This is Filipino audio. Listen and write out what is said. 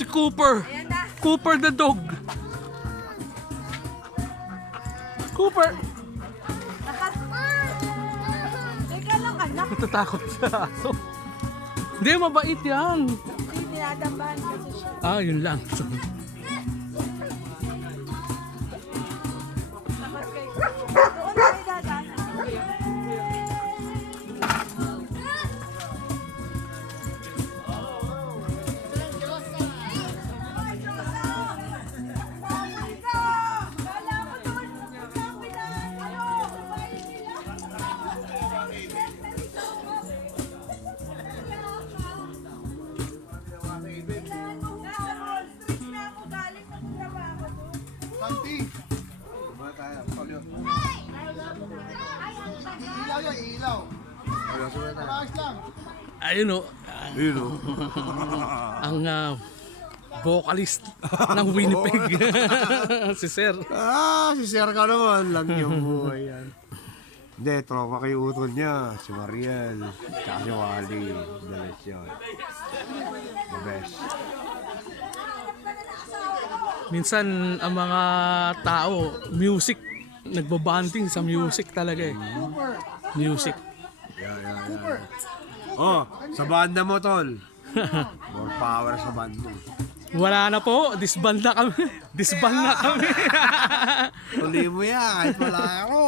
si Cooper. Cooper the dog. Cooper. Teka lang anak. Natatakot sa aso. Hindi, mabait yan. Hindi dinadambahan kasi siya. Ah, yun lang. Dapat kayo. Doon tayo dadaan. Santi! Ba tayo? Palyo. Ilaw yan, ilaw. Ayos lang. Ayun o. Ayun o. Ang vocalist ng Winnipeg. Si Sir. Si Sir ka naman. Lang yung buhay yan. Hindi, tropa kayo utol niya. Si Mariel. Tsaka si Wally. Dalas yun. The best. Minsan ang mga tao, music, nagbabanding sa music talaga eh. Music. Yeah. Oh, sa banda mo, tol. More power sa band mo. Wala na po, disband na kami. Disband na kami. Tuloy mo yan, kahit wala ako.